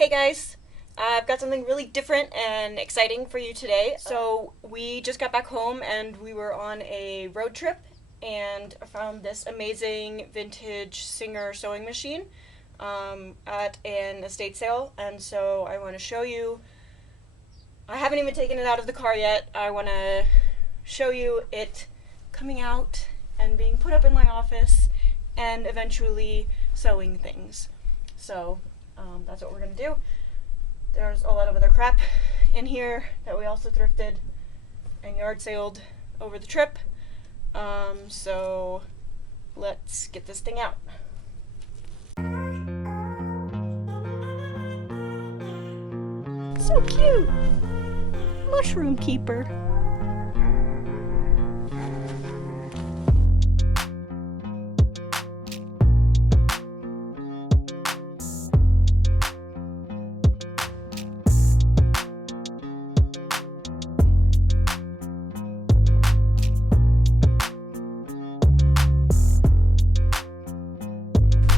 Hey guys, I've got something really different and exciting for you today. So we just got back home and we were on a road trip and found this amazing vintage Singer sewing machine at an estate sale, and so I want to show you. I haven't even taken it out of the car yet. I want to show you it coming out and being put up in my office and eventually sewing things. So that's what we're going to do. There's a lot of other crap in here that we also thrifted and yard saled over the trip. So let's get this thing out. So cute! Mushroom keeper.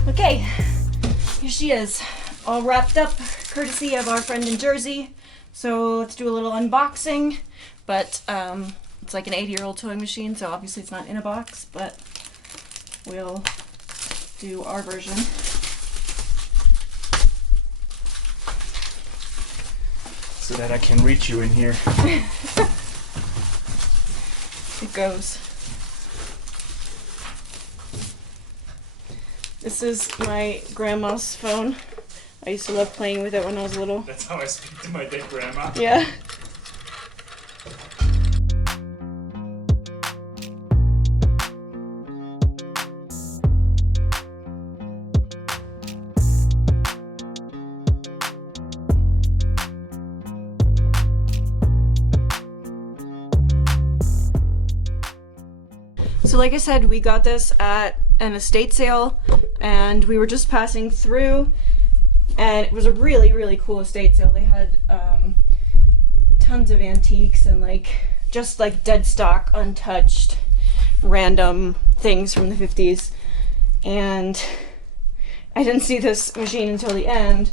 Okay, here she is, all wrapped up, courtesy of our friend in Jersey. So let's do a little unboxing, but it's like an 80-year-old sewing machine, so obviously it's not in a box, but we'll do our version. So that I can reach you in here. It goes. This is my grandma's phone. I used to love playing with it when I was little. That's how I speak to my dead grandma. Yeah. So like I said, we got this at an estate sale and we were just passing through, and it was a really, really cool estate sale. They had tons of antiques and just dead stock, untouched, random things from the 50s. And I didn't see this machine until the end.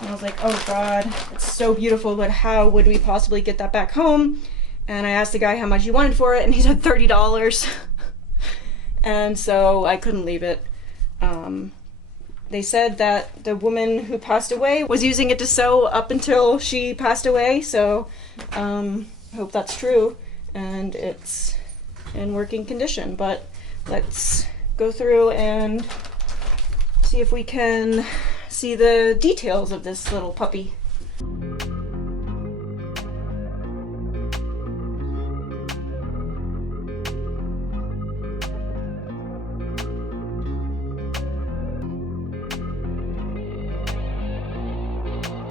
And I was like, oh God, it's so beautiful, but how would we possibly get that back home? And I asked the guy how much he wanted for it, and he said $30. And so I couldn't leave it. They said that the woman who passed away was using it to sew up until she passed away, so I hope that's true and it's in working condition. But let's go through and see if we can see the details of this little puppy.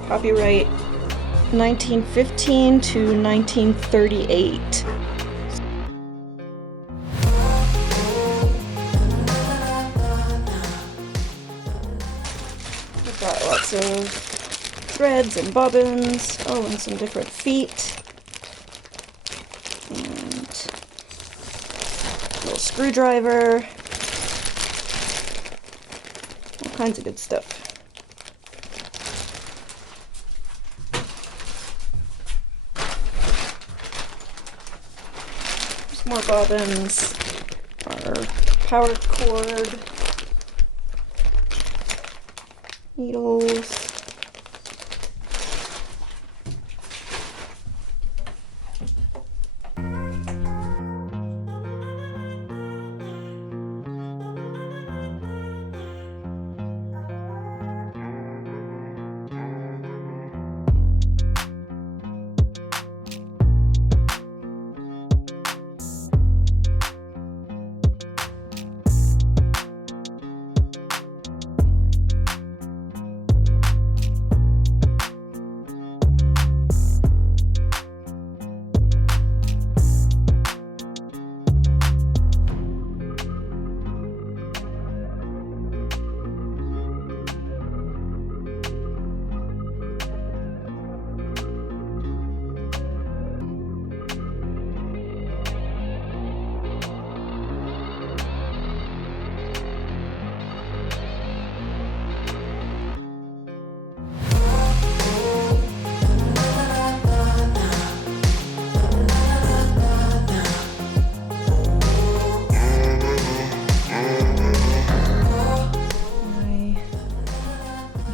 Copyright 1915 to 1938. We've got lots of threads and bobbins. Oh, and some different feet. And a little screwdriver. All kinds of good stuff. More bobbins, our power cord, needles,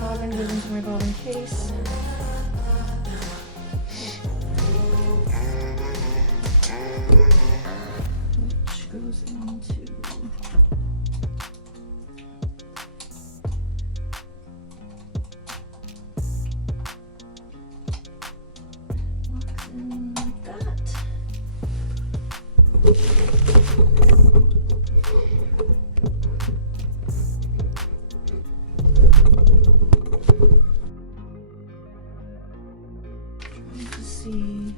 bobbin goes into my bobbin case. Which goes into locks in like that. Trying to see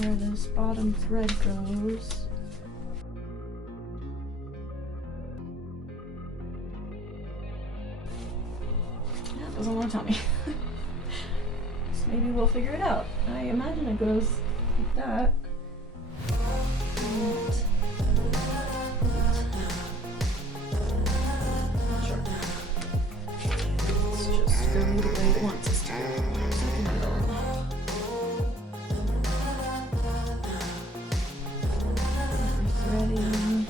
where this bottom thread goes. Yeah, it doesn't want to tell me. So maybe we'll figure it out. I imagine it goes like that. Not sure. Let's just go the way it wants us to go. It's in the middle. Threading.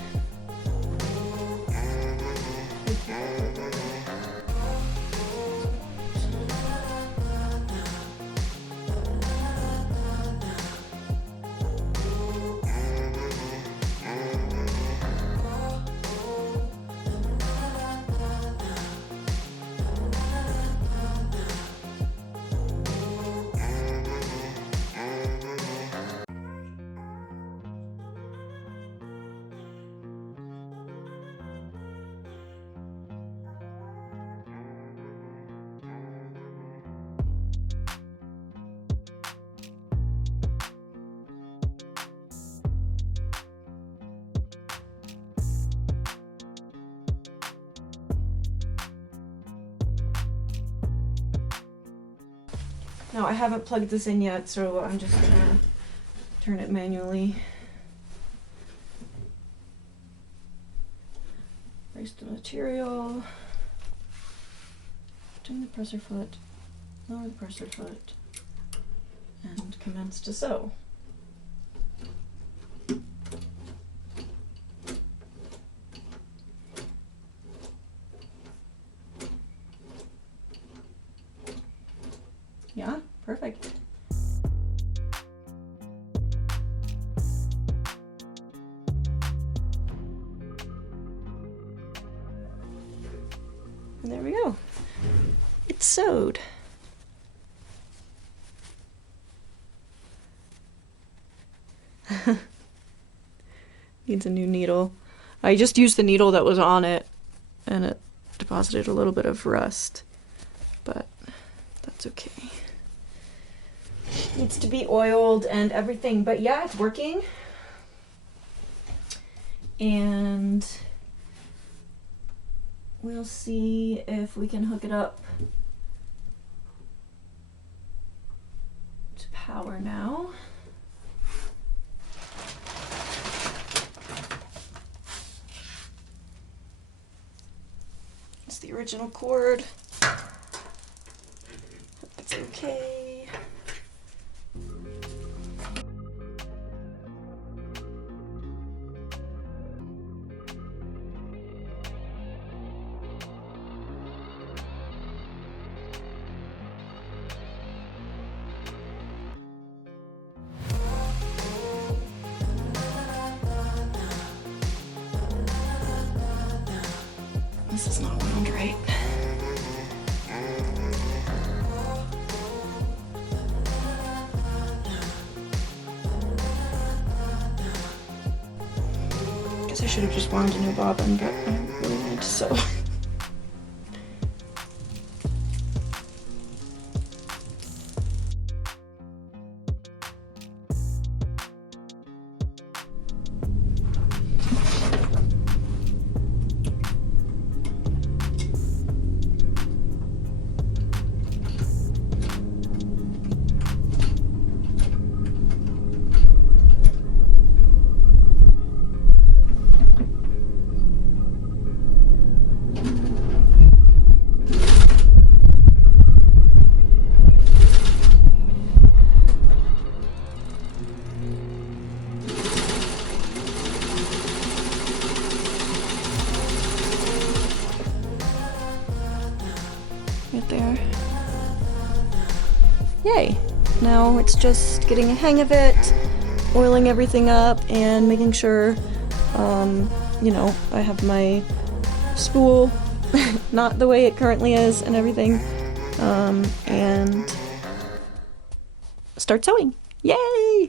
Now I haven't plugged this in yet, so I'm just gonna turn it manually. Raise the material. Turn the presser foot, lower the presser foot, and commence to sew. Yeah, perfect. And there we go. It's sewed. Needs a new needle. I just used the needle that was on it and it deposited a little bit of rust, but that's okay. Needs to be oiled and everything, but yeah, it's working. And we'll see if we can hook it up to power now. It's the original cord. Hope it's okay. This is not wound right. Guess I should have just wound a new bobbin, but I really wanted to sew. Right there. yay. Now it's just getting a hang of it, oiling everything up, and making sure, you know, I have my spool not the way it currently is and everything, and start sewing. Yay!